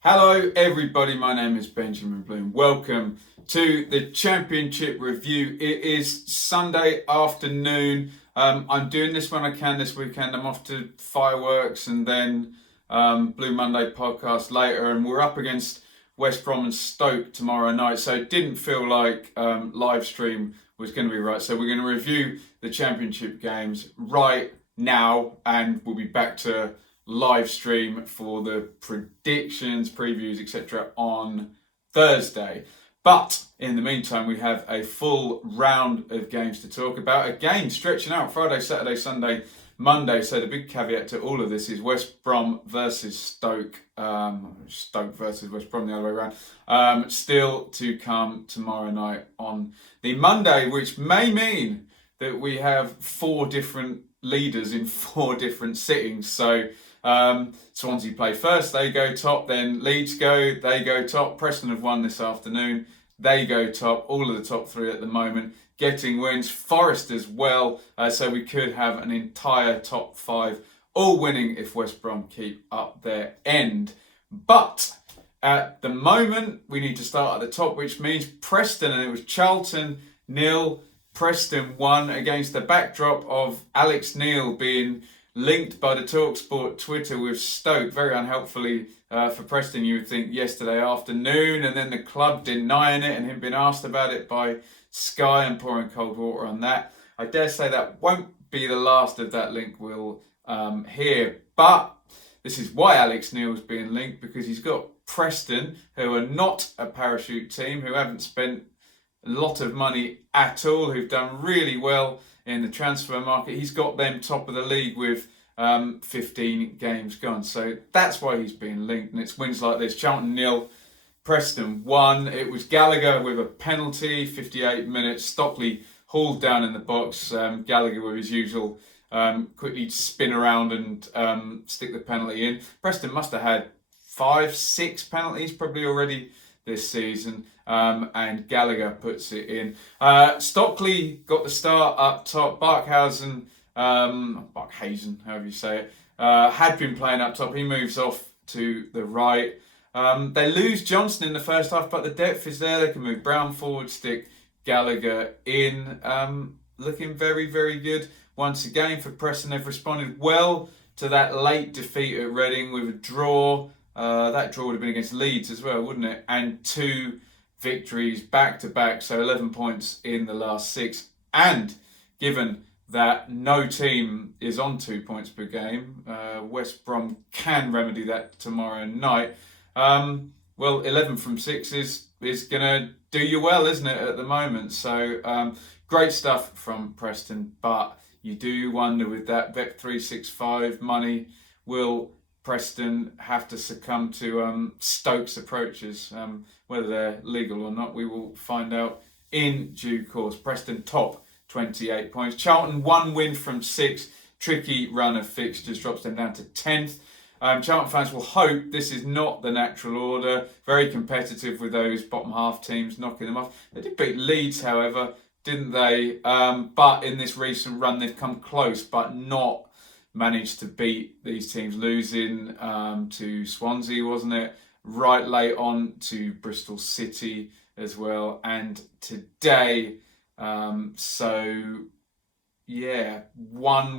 Hello everybody, my name is Benjamin Bloom. Welcome to the Championship review. It is Sunday afternoon. I'm doing this when I can this weekend. I'm off to fireworks and then Blue Monday podcast later, and we're up against West Brom and Stoke tomorrow night, so it didn't feel like live stream was going to be right. So we're going to review the Championship games right now, and we'll be back to live stream for the predictions, previews, etc. on Thursday. But in the meantime, we have a full round of games to talk about. Again, stretching out Friday, Saturday, Sunday, Monday. So the big caveat to all of this is West Brom versus Stoke. Stoke versus West Brom, the other way around. Still to come tomorrow night on the Monday, which may mean that we have 4 different leaders in 4 different sittings. So Swansea play first, they go top, then Leeds they go top. Preston have won this afternoon, they go top. All of the top 3 at the moment getting wins. Forest as well, so we could have an entire top 5 all winning if West Brom keep up their end. But at the moment we need to start at the top, which means Preston, and it was Charlton 0, Preston 1, against the backdrop of Alex Neil being linked by the TalkSport Twitter with Stoke, very unhelpfully for Preston, you would think, yesterday afternoon, and then the club denying it and him being asked about it by Sky and pouring cold water on that. I dare say that won't be the last of that link we'll hear, but this is why Alex Neil's being linked, because he's got Preston, who are not a parachute team, who haven't spent a lot of money at all, who've done really well in the transfer market. He's got them top of the league with 15 games gone. So that's why he's being linked. And it's wins like this. Charlton 0, Preston 1. It was Gallagher with a penalty, 58 minutes. Stockley hauled down in the box. Gallagher with his usual quickly spin around and stick the penalty in. Preston must have had 5-6 penalties probably already this season, and Gallagher puts it in. Stockley got the start up top. Barkhazen, however you say it, had been playing up top. He moves off to the right. They lose Johnson in the first half, but the depth is there. They can move Brown forward, stick Gallagher in. Looking very, very good once again for Preston. They've responded well to that late defeat at Reading with a draw. That draw would have been against Leeds as well, wouldn't it? And 2 victories back to back, so 11 points in the last 6. And given that no team is on 2 points per game, West Brom can remedy that tomorrow night. 11 from 6 is going to do you well, isn't it, at the moment? So great stuff from Preston, but you do wonder with that Bet365 money, will Preston have to succumb to Stoke's approaches? Whether they're legal or not, we will find out in due course. Preston top 28 points. Charlton 1 win from 6. Tricky run of fixtures drops them down to 10th. Charlton fans will hope this is not the natural order. Very competitive with those bottom half teams knocking them off. They did beat Leeds, however, didn't they? But in this recent run, they've come close, but not managed to beat these teams, losing to Swansea, wasn't it? Right late on to Bristol City as well. And today, 1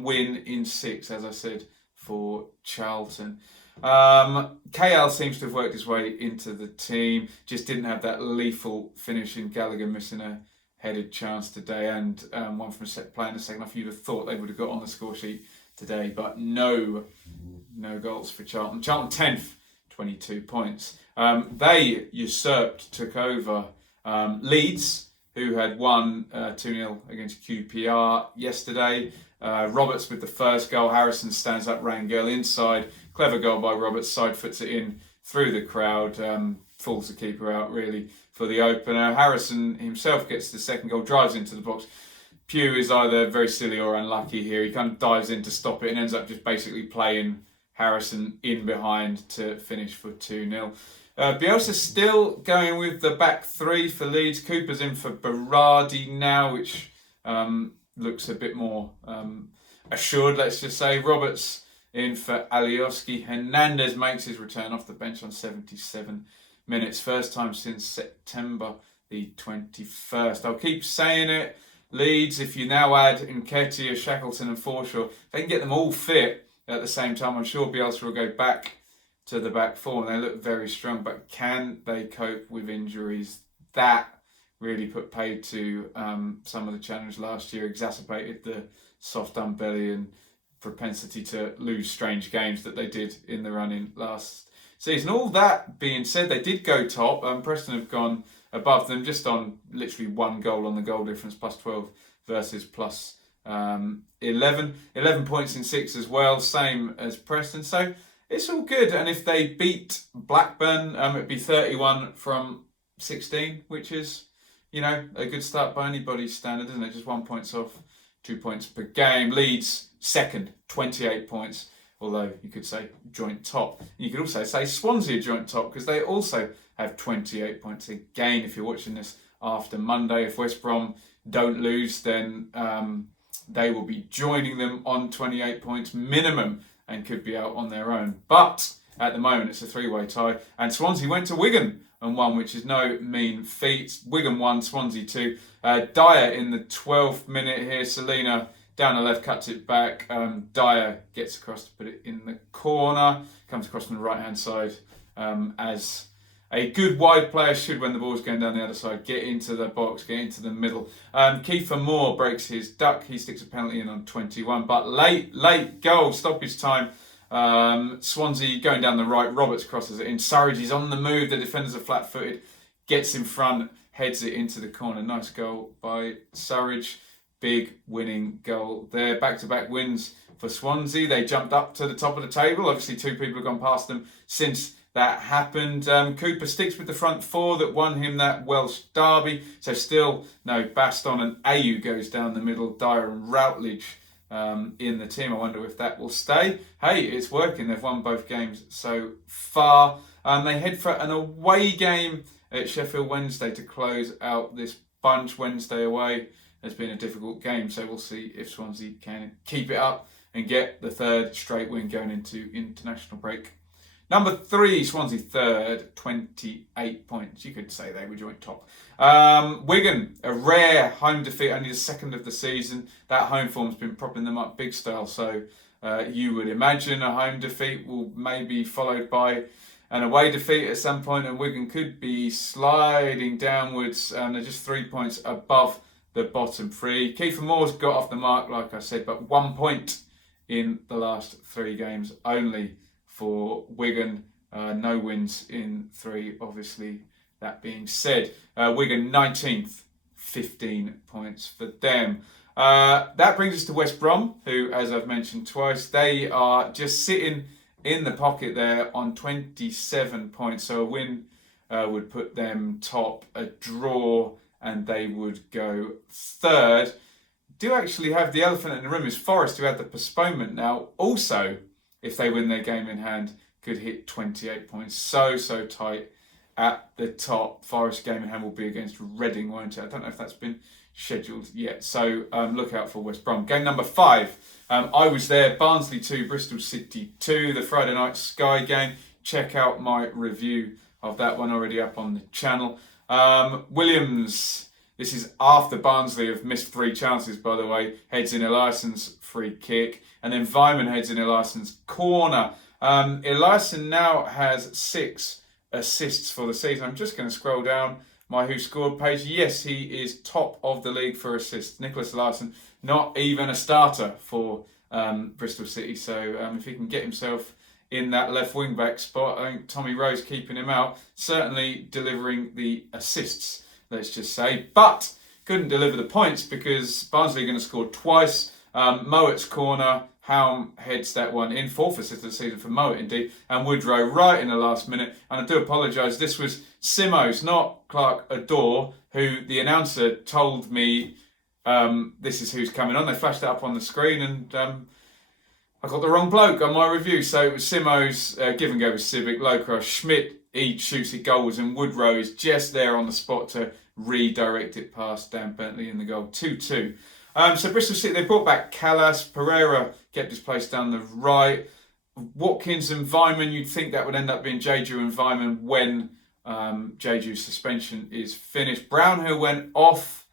win in 6, as I said, for Charlton. KL seems to have worked his way into the team, just didn't have that lethal finish in Gallagher missing a headed chance today, and one from play in the second half. You'd have thought they would have got on the score sheet today, but no goals for Charlton. Charlton 10th, 22 points. They took over Leeds, who had won 2-0 against QPR yesterday. Roberts with the first goal. Harrison stands up, Rangel inside. Clever goal by Roberts, side foots it in through the crowd. Fools the keeper out really for the opener. Harrison himself gets the second goal, drives into the box. Pugh is either very silly or unlucky here. He kind of dives in to stop it and ends up just basically playing Harrison in behind to finish for 2-0. Bielsa's still going with the back 3 for Leeds. Cooper's in for Berardi now, which looks a bit more assured, let's just say. Roberts in for Alioski. Hernandez makes his return off the bench on 77 minutes. First time since September the 21st. I'll keep saying it. Leeds, if you now add Nketiah, Shackleton and Forshaw, they can get them all fit at the same time. I'm sure Bielsa will go back to the back four and they look very strong, but can they cope with injuries? That really put paid to some of the challenge last year, exacerbated the soft underbelly and propensity to lose strange games that they did in the run-in last season. All that being said, they did go top. Preston have gone above them just on literally one goal on the goal difference, plus 12 versus plus 11. 11 points in 6 as well, same as Preston. So it's all good. And if they beat Blackburn, it'd be 31 from 16, which is, you know, a good start by anybody's standard, isn't it? Just 1 point off, 2 points per game. Leeds second, 28 points. Although you could say joint top. You could also say Swansea joint top because they also have 28 points. Again, if you're watching this after Monday, if West Brom don't lose, then they will be joining them on 28 points minimum and could be out on their own. But at the moment, it's a three-way tie. And Swansea went to Wigan and won, which is no mean feat. Wigan 1, Swansea 2. Dyer in the 12th minute here. Selina down the left, cuts it back. Dyer gets across to put it in the corner. Comes across from the right-hand side as a good wide player should, when the ball's going down the other side, get into the box, get into the middle. Kiefer Moore breaks his duck. He sticks a penalty in on 21. But late goal, stoppage time. Swansea going down the right. Roberts crosses it in. Surridge is on the move. The defenders are flat-footed. Gets in front, heads it into the corner. Nice goal by Surridge. Big winning goal there. Back-to-back wins for Swansea. They jumped up to the top of the table. Obviously, 2 people have gone past them since that happened. Cooper sticks with the front four that won him that Welsh derby. So still no Baston, and Ayew goes down the middle. Dyer and Routledge in the team. I wonder if that will stay. Hey, it's working. They've won both games so far. They head for an away game at Sheffield Wednesday to close out this bunch. Wednesday away has been a difficult game, so we'll see if Swansea can keep it up and get the 3rd straight win going into international break. Number 3, Swansea 3rd, 28 points. You could say they were joint top. Wigan, a rare home defeat, only the 2nd of the season. That home form's been propping them up big style, so you would imagine a home defeat will maybe followed by an away defeat at some point, and Wigan could be sliding downwards. They're just 3 points above the bottom 3. Kiefer Moore's got off the mark, like I said, but 1 point in the last 3 games only for Wigan. No wins in 3, obviously, that being said. Wigan 19th, 15 points for them. That brings us to West Brom, who, as I've mentioned twice, they are just sitting in the pocket there on 27 points. So a win would put them top, a draw, and they would go 3rd. Do actually have the elephant in the room is Forest, who had the postponement now. Also, if they win their game in hand, could hit 28 points. So tight at the top. Forest game in hand will be against Reading, won't it? I don't know if that's been scheduled yet. So look out for West Brom. Game number 5. I was there. Barnsley 2, Bristol City 2. The Friday night Sky game. Check out my review of that one already up on the channel. Williams, this is after Barnsley have missed 3 chances, by the way, heads in Eliasson's free kick, and then Vyman heads in Eliasson's corner. Eliasson now has 6 assists for the season. I'm just going to scroll down my Who Scored page. Yes, he is top of the league for assists. Nicholas Eliasson, not even a starter for Bristol City, so if he can get himself in that left wing back spot, I think Tommy Rose keeping him out, certainly delivering the assists, let's just say, but couldn't deliver the points because Barnsley are going to score twice. Mowatt's corner, Helm heads that one in, 4th assist of the season for Mowat indeed, and Woodrow right in the last minute. And I do apologise, this was Simos, not Clark Adore, who the announcer told me this is who's coming on. They flashed that up on the screen, and I got the wrong bloke on my review. So it was Simos, give and go with Civic, low cross. Schmidt, he shoots it goals, and Woodrow is just there on the spot to redirect it past Dan Bentley in the goal. 2-2. So Bristol City, they brought back Callas. Pereira kept his place down the right. Watkins and Vyman, you'd think that would end up being Jeju and Vyman when Jeju's suspension is finished. Brownhill went off,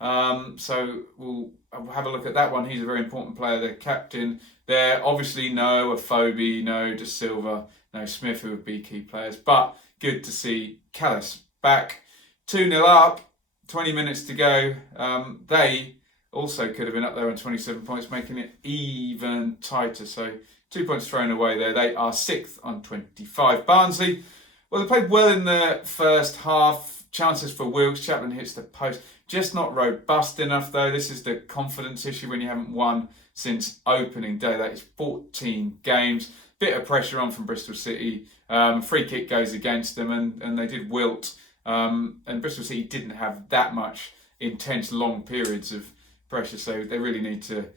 so we'll have a look at that one. He's a very important player, the captain there. Obviously, no Afobe, no De Silva, no Smith, who would be key players, but good to see Callis back. 2-0 up, 20 minutes to go. They also could have been up there on 27 points, making it even tighter. So 2 points thrown away there. They are 6th on 25. Barnsley, well, they played well in the first half. Chances for Wilkes. Chapman hits the post. Just not robust enough, though. This is the confidence issue when you haven't won since opening day. That is 14 games. Bit of pressure on from Bristol City. Free kick goes against them, and they did wilt. And Bristol City didn't have that much intense, long periods of pressure, so they really need to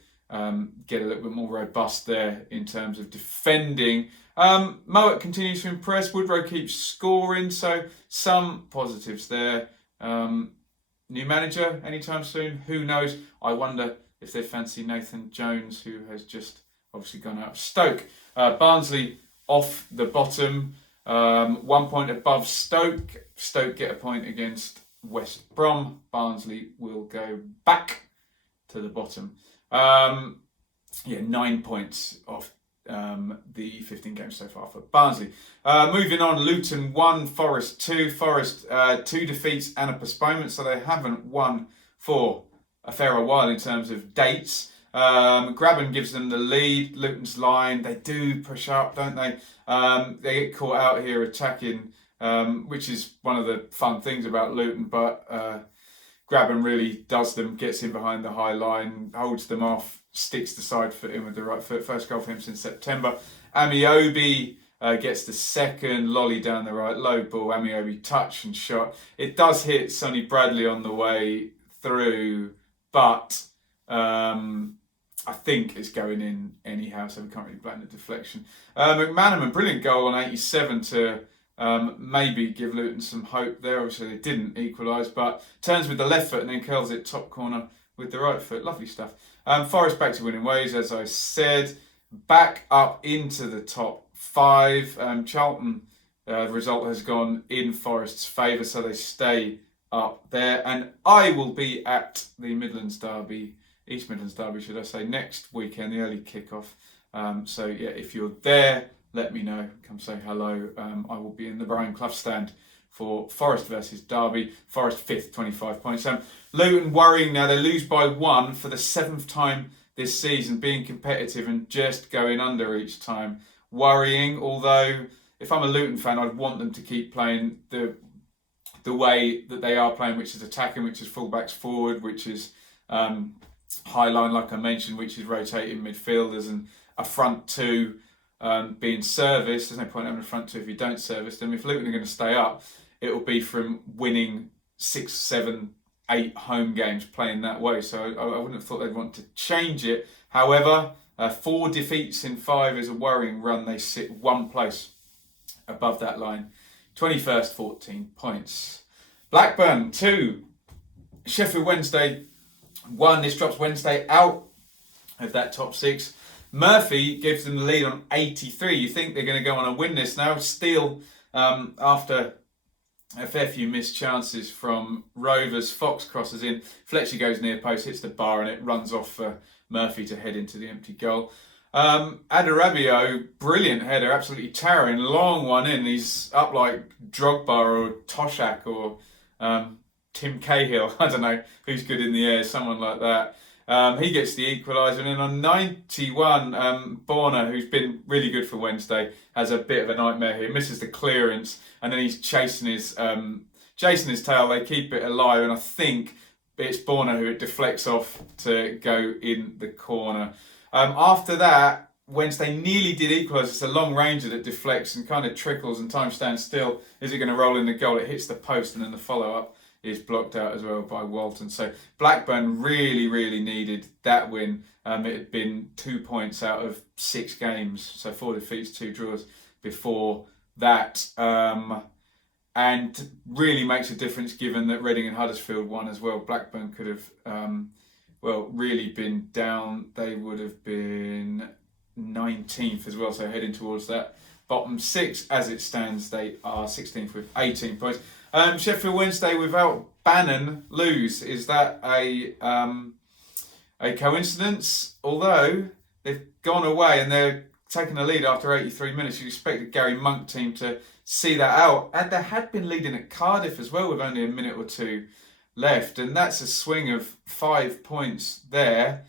get a little bit more robust there in terms of defending. Mowat continues to impress. Woodrow keeps scoring, so some positives there. New manager anytime soon? Who knows? I wonder if they fancy Nathan Jones, who has just obviously gone out of Stoke. Barnsley off the bottom, 1 point above Stoke. Stoke get a point against West Brom. Barnsley will go back to the bottom. 9 points off the 15 games so far for Barnsley. Moving on, Luton 1, Forest 2. Forest 2 defeats and a postponement, so they haven't won for a fair while in terms of dates. Grabban gives them the lead. Luton's line, they do push up, don't they? They get caught out here attacking, which is one of the fun things about Luton, but Grabban really does them, gets in behind the high line, holds them off, sticks the side foot in with the right foot. First goal for him since September. Amiobi gets the second, Lolly down the right, low ball, Amiobi touch and shot. It does hit Sonny Bradley on the way through, but I think it's going in anyhow, so we can't really blame the deflection. McManaman, brilliant goal on 87 to maybe give Luton some hope there. Obviously they didn't equalise, but turns with the left foot and then curls it top corner with the right foot. Lovely stuff. Forest back to winning ways, as I said. Back up into the top 5. Charlton, the result has gone in Forest's favour, so they stay up there. And I will be at the East Midlands Derby, should I say, next weekend, the early kickoff. So yeah, if you're there, let me know. Come say hello. I will be in the Brian Clough stand for Forest versus Derby. Forest 5th, 25 points. Luton worrying now. They lose by 1 for the 7th time this season, being competitive and just going under each time. Worrying, although if I'm a Luton fan, I'd want them to keep playing the way that they are playing, which is attacking, which is fullbacks forward, which is high line, like I mentioned, which is rotating midfielders, and a front two being serviced. There's no point having a front two if you don't service them. If Luton are going to stay up, it will be from winning 6, 7, 8 home games playing that way. So I wouldn't have thought they'd want to change it. However, 4 defeats in 5 is a worrying run. They sit 1 place above that line. 21st, 14 points. Blackburn 2. Sheffield Wednesday 1. This drops Wednesday out of that top 6. Murphy gives them the lead on 83. You think they're going to go on and win this now. Steele, after a fair few missed chances from Rovers, Fox crosses in. Fletcher goes near post, hits the bar, and it runs off for Murphy to head into the empty goal. Adarabio, brilliant header, absolutely towering, long one in. He's up like Drogba or Toshak or Tim Cahill. I don't know who's good in the air, someone like that. He gets the equaliser, and then on 91, Borna, who's been really good for Wednesday, has a bit of a nightmare here. Misses the clearance, and then he's chasing his tail. They keep it alive, and I think it's Borna who it deflects off to go in the corner. After that, Wednesday nearly did equalise. It's a long ranger that deflects and kind of trickles, and time stands still. Is it going to roll in the goal? It hits the post, and then the follow-up is blocked out as well by Walton. So Blackburn really, really needed that win. It had been 2 points out of 6 games, so 4 defeats, 2 draws before that. And really makes a difference given that Reading and Huddersfield won as well. Blackburn could have, really been down. They would have been 19th as well, so heading towards that bottom 6 as it stands. They are 16th with 18 points. Sheffield Wednesday without Bannon lose. Is that a coincidence? Although they've gone away and they're taking the lead after 83 minutes, you expect the Gary Monk team to see that out. And they had been leading at Cardiff as well with only a minute or two left, and that's a swing of 5 points there.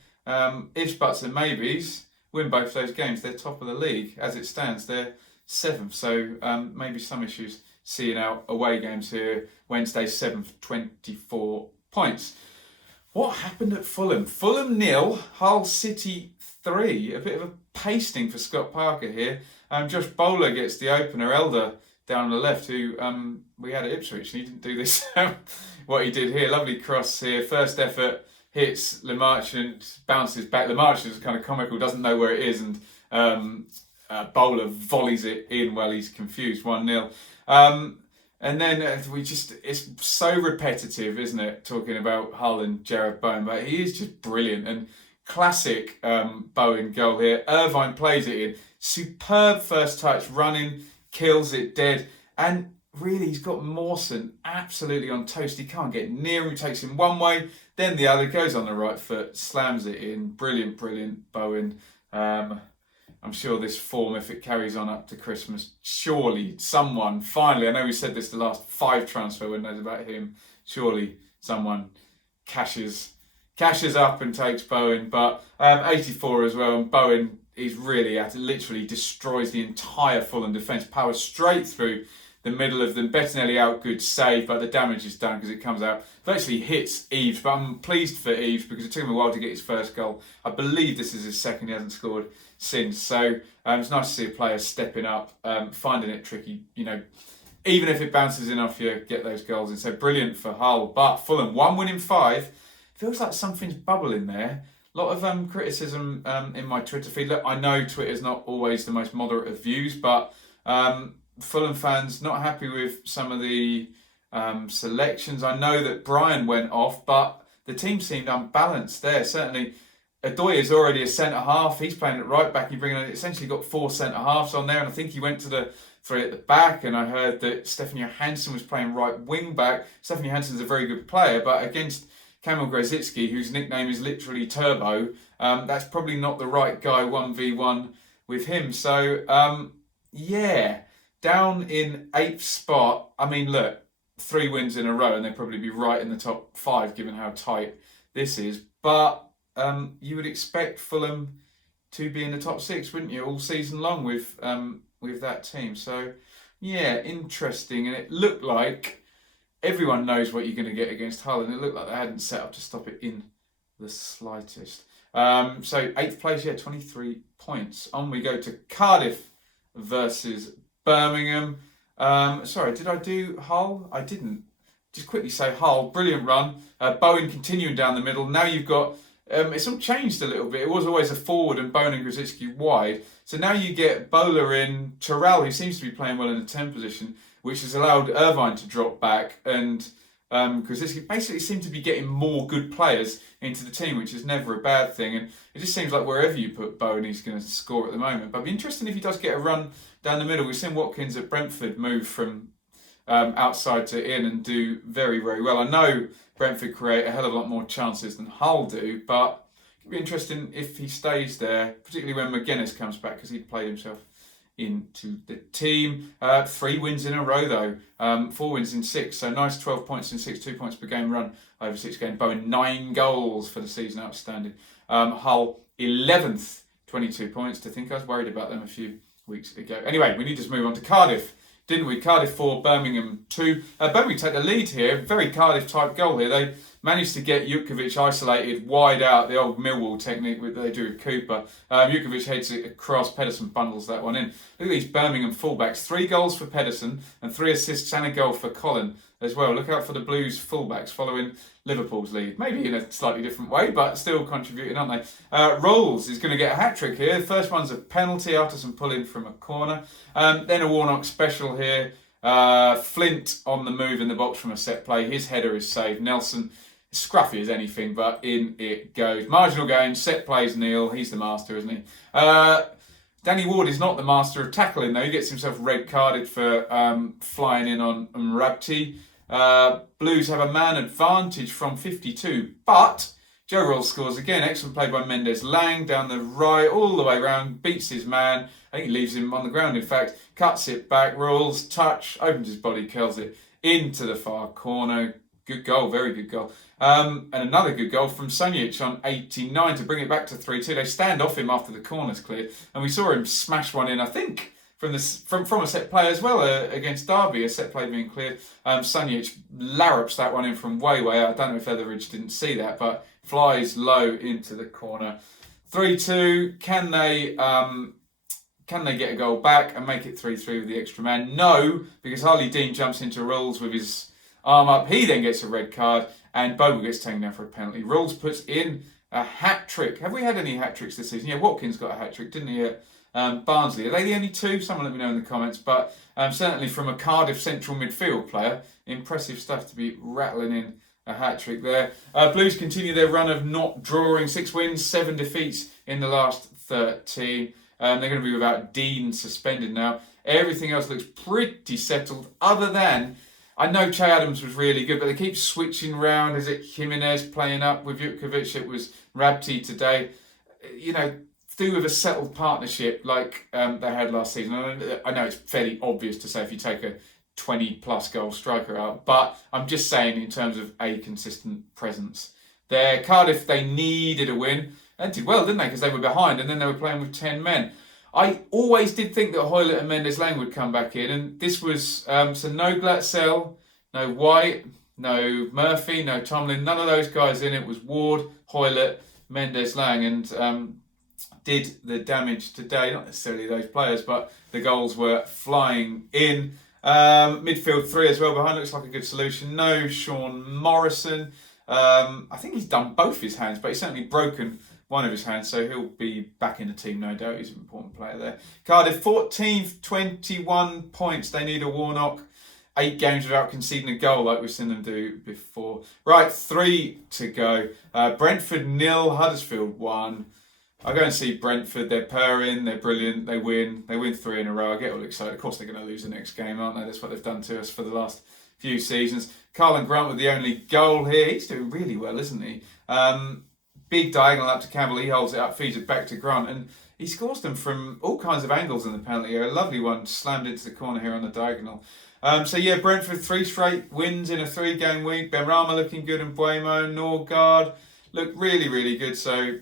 Ifs, buts and maybes, win both those games, they're top of the league. As it stands, they're 7th, so maybe some issues seeing out away games here. Wednesday 7th, 24 points. What happened at Fulham? Fulham 0, Hull City 3. A bit of a pasting for Scott Parker here. Josh Bowler gets the opener. Elder down on the left, who we had at Ipswich, and he didn't do this. What he did here, lovely cross here. First effort hits Lemarchand, bounces back. Lemarchand is kind of comical, doesn't know where it is, and Bowler volleys it in while he's confused. 1-0. And then it's so repetitive, isn't it? Talking about Hull and Jared Bowen, but he is just brilliant, and classic Bowen goal here. Irvine plays it in. Superb first touch, running, kills it dead. And really, he's got Mawson absolutely on toast. He can't get near him. Takes him one way, then the other, goes on the right foot, slams it in. Brilliant, brilliant Bowen. I'm sure this form, if it carries on up to Christmas, surely someone, finally, I know we said this the last 5 transfer windows about him, surely someone cashes up and takes Bowen. But 84 as well, and Bowen is really literally destroys the entire Fulham defence, powers straight through the middle of them. Bettinelli out, good save, but the damage is done because it comes out, virtually hits Eves. But I'm pleased for Eves because it took him a while to get his first goal. I believe this is his second. He hasn't scored since. So it's nice to see a player stepping up, finding it tricky. You know, even if it bounces in off you, get those goals in. So brilliant for Hull. But Fulham, 1 win in 5. Feels like something's bubbling there. A lot of criticism in my Twitter feed. Look, I know Twitter's not always the most moderate of views, but Fulham fans not happy with some of the selections. I know that Brian went off, but the team seemed unbalanced there. Certainly, Adoy is already a centre-half. He's playing at right back. He essentially got 4 centre-halves on there, and I think he went to the 3 at the back, and I heard that Stefan Johansson was playing right wing back. Stefan Johansson's a very good player, but against Kamil Grosicki, whose nickname is literally Turbo, that's probably not the right guy 1v1 with him. So, down in 8th spot. I mean, look, 3 wins in a row, and they'd probably be right in the top 5, given how tight this is. But you would expect Fulham to be in the top 6, wouldn't you, all season long with that team? So, yeah, interesting. And it looked like everyone knows what you're going to get against Hull, and it looked like they hadn't set up to stop it in the slightest. So 8th place, 23 points. On we go to Cardiff versus Birmingham. Sorry, did I do Hull? I didn't. Just quickly say Hull, brilliant run. Bowen continuing down the middle. Now you've got, it's all changed a little bit. It was always a forward and Bowen and Grosicki wide. So now you get Bowler in, Terrell, who seems to be playing well in the 10 position, which has allowed Irvine to drop back, and Grosicki basically seemed to be getting more good players into the team, which is never a bad thing. And it just seems like wherever you put Bowen, he's going to score at the moment. But it'd be interesting if he does get a run down the middle. We've seen Watkins at Brentford move from outside to in and do very, very well. I know Brentford create a hell of a lot more chances than Hull do, but it'd be interesting if he stays there, particularly when McGuinness comes back, because he played himself into the team. 3 wins in a row though, 4 wins in 6, so nice 12 points in 6, 2 points per game run over 6 games. Bowen 9 goals for the season, outstanding. Hull 11th, 22 points. To think I was worried about them a few weeks ago. Anyway, we need to move on to Cardiff, didn't we? Cardiff 4, Birmingham 2. Birmingham take the lead here. Very Cardiff type goal here. They managed to get Jutkiewicz isolated wide out, the old Millwall technique that they do with Cooper. Jutkiewicz heads it across, Pedersen bundles that one in. Look at these Birmingham fullbacks. 3 goals for Pedersen and 3 assists and a goal for Colin as well. Look out for the Blues fullbacks following Liverpool's lead. Maybe in a slightly different way, but still contributing, aren't they? Rolls is going to get a hat-trick here. The first one's a penalty after some pull-in from a corner. Then a Warnock special here. Flint on the move in the box from a set play. His header is saved. Nelson scruffy as anything, but in it goes. Marginal gain, set plays Neil. He's the master, isn't he? Danny Ward is not the master of tackling, though. He gets himself red carded for flying in on Rabti. Blues have a man advantage from 52, but Joe Rolls scores again. Excellent play by Mendes Lang down the right, all the way around, beats his man. I think he leaves him on the ground, in fact. Cuts it back, Rolls, touch, opens his body, curls it into the far corner. Good goal, very good goal. And another good goal from Sunjic on 89 to bring it back to 3-2. They stand off him after the corner's cleared, and we saw him smash one in, I think, from a set play as well against Derby, a set play being cleared. Sunjic larrups that one in from way out. I don't know if Etheridge didn't see that, but flies low into the corner. 3-2. Can they get a goal back and make it 3-3 with the extra man? No, because Harley Dean jumps into Rolls with his arm up. He then gets a red card, and Bogle gets taken down for a penalty. Rolls puts in a hat-trick. Have we had any hat-tricks this season? Yeah, Watkins got a hat-trick, didn't he, at Barnsley? Are they the only two? Someone let me know in the comments. But certainly from a Cardiff central midfield player, impressive stuff to be rattling in a hat-trick there. Blues continue their run of not drawing. 6 wins, 7 defeats in the last 13. They're going to be without Dean suspended now. Everything else looks pretty settled, other than, I know Che Adams was really good, but they keep switching round. Is it Jimenez playing up with Jutkovic? It was Rabti today. You know, do with a settled partnership like they had last season. I know it's fairly obvious to say if you take a 20-plus goal striker out, but I'm just saying in terms of a consistent presence. There, Cardiff, they needed a win, and did well, didn't they? Because they were behind, and then they were playing with 10 men. I always did think that Hoylett and Mendes Lang would come back in, and this was so no Glatzel, no White, no Murphy, no Tomlin, none of those guys in. It was Ward, Hoylett, Mendes Lang, and did the damage today. Not necessarily those players, but the goals were flying in. Midfield 3 as well behind, looks like a good solution. No Sean Morrison. I think he's done both his hands, but he's certainly broken one of his hands, so he'll be back in the team, no doubt. He's an important player there. Cardiff 14th, 21 points. They need a Warnock. 8 games without conceding a goal like we've seen them do before. Right, 3 to go. Brentford 0, Huddersfield 1. I go and see Brentford. They're purring, they're brilliant, they win 3 in a row. I get all excited. Of course they're going to lose the next game, aren't they? That's what they've done to us for the last few seasons. Carlin Grant with the only goal here. He's doing really well, isn't he? Big diagonal up to Campbell. He holds it up, feeds it back to Grant, and he scores them from all kinds of angles in the penalty area. A lovely one slammed into the corner here on the diagonal. Brentford 3 straight wins in a 3-game week. Benrahma looking good, and Buemo, Norgard look really, really good. So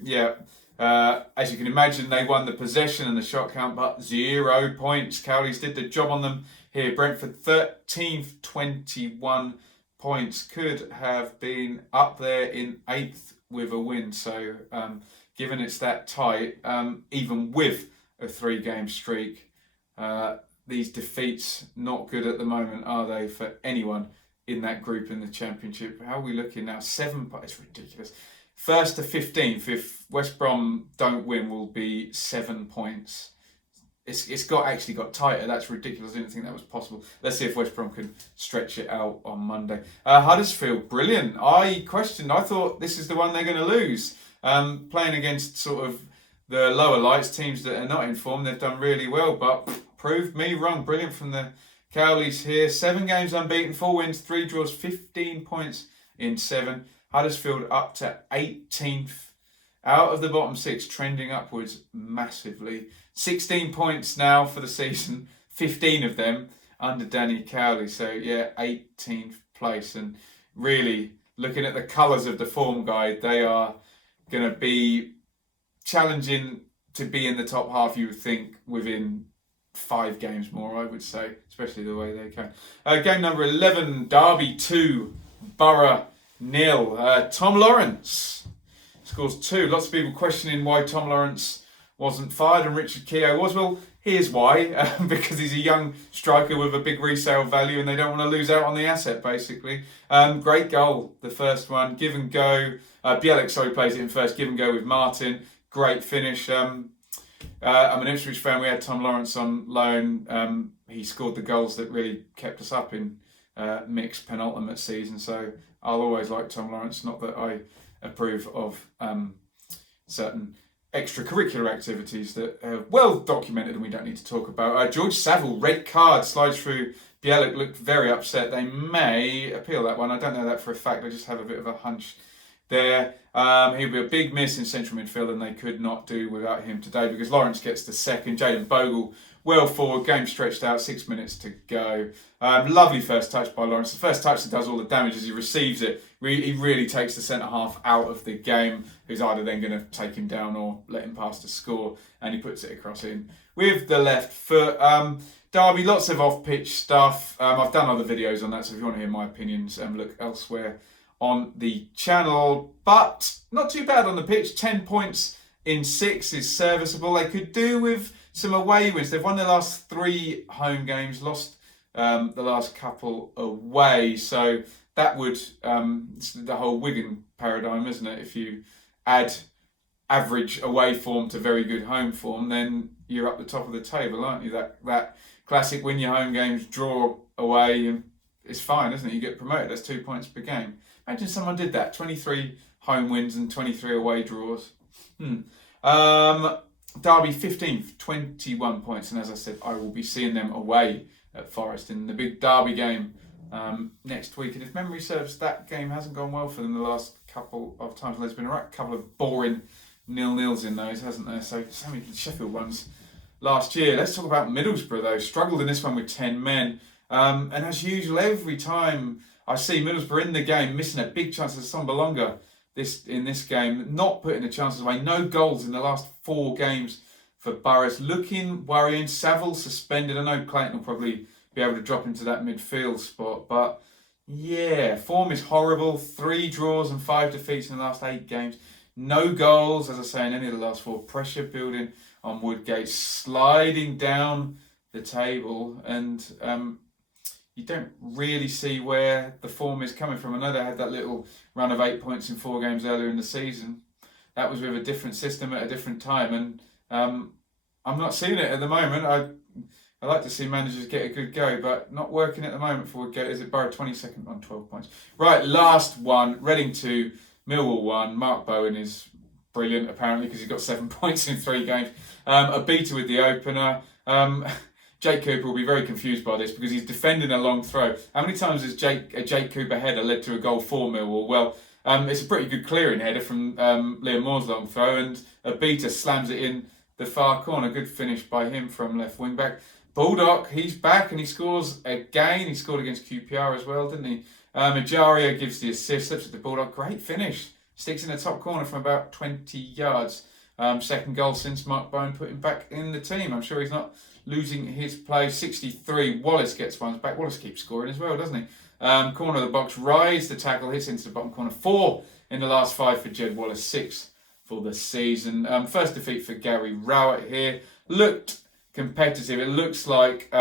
as you can imagine, they won the possession and the shot count, but 0 points. Cowleys did the job on them here. Brentford 13th, 21 points. Could have been up there in 8th with a win. So given it's that tight, even with a 3-game streak, these defeats not good at the moment, are they, for anyone in that group in the Championship? How are we looking now? 7 points. It's ridiculous. 1st to 15th, if West Brom don't win, will be 7 points. It's got tighter. That's ridiculous. I didn't think that was possible. Let's see if West Brom can stretch it out on Monday. Huddersfield, brilliant. I thought this is the one they're going to lose. Playing against sort of the lower lights, teams that are not in form, they've done really well, but proved me wrong. Brilliant from the Cowleys here. 7 games unbeaten, 4 wins, 3 draws, 15 points in 7. Huddersfield up to 18th. Out of the bottom 6, trending upwards massively. 16 points now for the season, 15 of them under Danny Cowley. So 18th place. And really, looking at the colours of the form guide, they are going to be challenging to be in the top half, you would think, within 5 games more, I would say, especially the way they can. Game number 11, Derby 2, Borough 0. Tom Lawrence scores 2. Lots of people questioning why Tom Lawrence wasn't fired and Richard Keogh was. Well, here's why. Because he's a young striker with a big resale value and they don't want to lose out on the asset, basically. Great goal, the first one. Give and go. Bielik, plays it in first. Give and go with Martin. Great finish. I'm an Ipswich fan. We had Tom Lawrence on loan. He scored the goals that really kept us up in mix penultimate season. So I'll always like Tom Lawrence. Not that I approve of certain extracurricular activities that are well documented and we don't need to talk about. George Saville, red card, slides through. Bielik looked very upset. They may appeal that one. I don't know that for a fact. I just have a bit of a hunch there. He'll be a big miss in central midfield, and they could not do without him today because Lawrence gets the second. Jayden Bogle well forward, game stretched out, 6 minutes to go. Lovely first touch by Lawrence. The first touch that does all the damage as he receives it. He really takes the centre-half out of the game, who's either then going to take him down or let him pass to score, and he puts it across in with the left foot. Derby, lots of off-pitch stuff. I've done other videos on that, so if you want to hear my opinions, look elsewhere on the channel. But not too bad on the pitch. 10 points in 6 is serviceable. They could do with some away wins. They've won their last 3 home games, lost the last couple away. So that would, it's the whole Wigan paradigm, isn't it? If you add average away form to very good home form, then you're up the top of the table, aren't you? That classic win your home games, draw away, and it's fine, isn't it? You get promoted. That's 2 points per game. Imagine someone did that. 23 home wins and 23 away draws. Derby 15th, 21 points. And as I said, I will be seeing them away at Forest in the big Derby game next week. And if memory serves, that game hasn't gone well for them the last couple of times. There's been a right couple of boring 0-0s in those, hasn't there? So many Sheffield ones last year. Let's talk about Middlesbrough, though. Struggled in this one with 10 men. And as usual, every time I see Middlesbrough in the game, missing a big chance of Sombalonga in this game, not putting the chances away. No goals in the last 4 games for Burris. Looking worrying. Saville suspended. I know Clayton will probably be able to drop into that midfield spot, but yeah, form is horrible. 3 draws and 5 defeats in the last 8 games. No goals, as I say, in any of the last 4. Pressure building on Woodgate, sliding down the table, and you don't really see where the form is coming from. I know they had that little run of 8 points in 4 games earlier in the season. That was with a different system at a different time, and I'm not seeing it at the moment. I like to see managers get a good go, but not working at the moment for Woodgate. Is it Borough 22nd on 12 points? Right, last one. Reading 2, Millwall 1. Mark Bowen is brilliant, apparently, because he's got 7 points in 3 games. A beater with the opener. Jake Cooper will be very confused by this because he's defending a long throw. How many times has a Jake Cooper header led to a goal for Millwall? Well, it's a pretty good clearing header from Liam Moore's long throw, and a beater slams it in the far corner. Good finish by him from left wing back. Baldock, he's back and he scores again. He scored against QPR as well, didn't he? Ejaria gives the assist, slips it to Baldock. Great finish. Sticks in the top corner from about 20 yards. Second goal since Mark Bowen put him back in the team. I'm sure he's not losing his play. 63. Wallace gets one back. Wallace keeps scoring as well, doesn't he? Corner of the box, rides the tackle, hits into the bottom corner. 4 in the last 5 for Jed Wallace. 6 for the season. First defeat for Gary Rowett here. Looked competitive. It looks like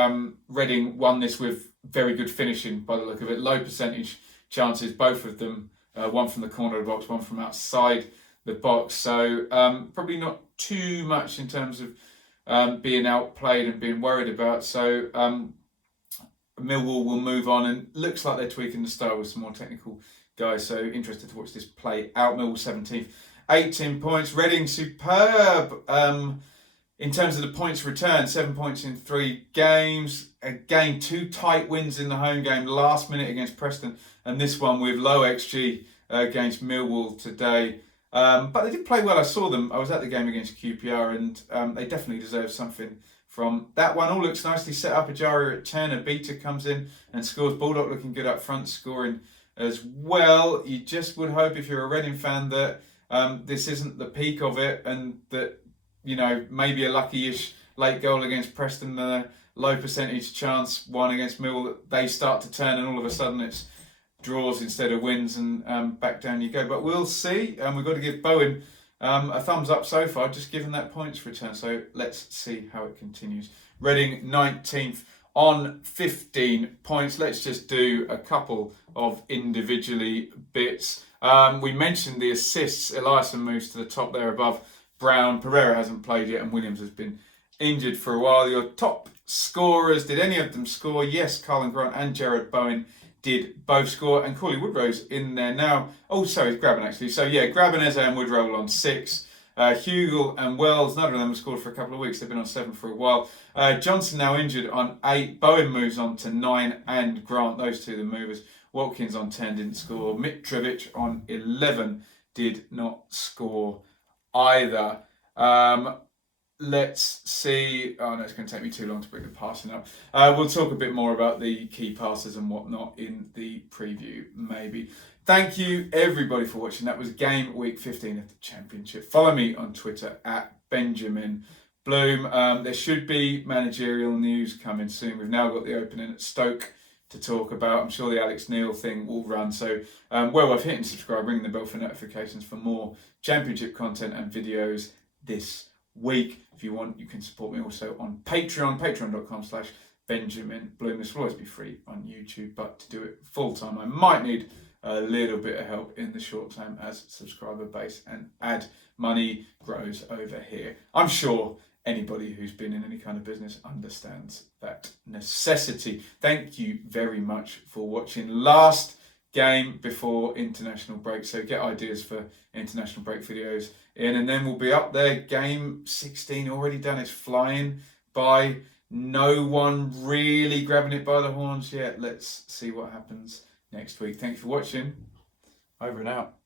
Reading won this with very good finishing by the look of it. Low percentage chances, both of them. One from the corner of the box, one from outside the box. So probably not too much in terms of being outplayed and being worried about. So Millwall will move on, and looks like they're tweaking the style with some more technical guys. So interested to watch this play out. Millwall 17th, 18 points. Reading superb. In terms of the points returned, 7 points in 3 games. Again, 2 tight wins in the home game, last minute against Preston, and this one with low XG against Millwall today. But they did play well. I saw them. I was at the game against QPR, and they definitely deserve something from that one. All looks nicely set up. Ejaria at 10. A beater comes in and scores. Baldock looking good up front, scoring as well. You just would hope, if you're a Reading fan, that this isn't the peak of it, and that, you know, maybe a lucky-ish late goal against Preston, low percentage chance one against Millwall, that they start to turn and all of a sudden it's draws instead of wins, and back down you go. But we'll see. We've got to give Bowen a thumbs up so far, just given that points return. So let's see how it continues. Reading 19th on 15 points. Let's just do a couple of individually bits. We mentioned the assists. Eliasson moves to the top there above Brown. Pereira hasn't played yet, and Williams has been injured for a while. Your top scorers. Did any of them score? Yes, Carlin Grant and Jared Bowen did both score, and Corley Woodrow's in there now. Oh, sorry, it's Graben actually. So yeah, Graben, Eze and Woodrow on 6. Hugel and Wells, neither of them have scored for a couple of weeks. They've been on 7 for a while. Johnson now injured on 8. Bowen moves on to 9, and Grant, those two the movers. Watkins on 10 didn't score. Mitrovic on 11 did not score either. Let's see. Oh no, it's going to take me too long to bring the passing up. We'll talk a bit more about the key passes and whatnot in the preview, maybe. Thank you everybody for watching. That was game week 15 of the Championship. Follow me on Twitter at Benjamin Bloom. There should be managerial news coming soon. We've now got the opening at Stoke to talk about. I'm sure the Alex Neil thing will run. So well worth hitting subscribe, ringing the bell for notifications for more Championship content and videos this week. If you want, you can support me also on Patreon, patreon.com/Benjamin Bloom. This will always be free on YouTube, but to do it full time, I might need a little bit of help in the short term as subscriber base and ad money grows over here. I'm sure anybody who's been in any kind of business understands that necessity. Thank you very much for watching. Last game before international break, so get ideas for international break videos in, and then we'll be up there. Game 16 already done. It's flying by. No one really grabbing it by the horns yet. Let's see what happens next week. Thank you for watching. Over and out.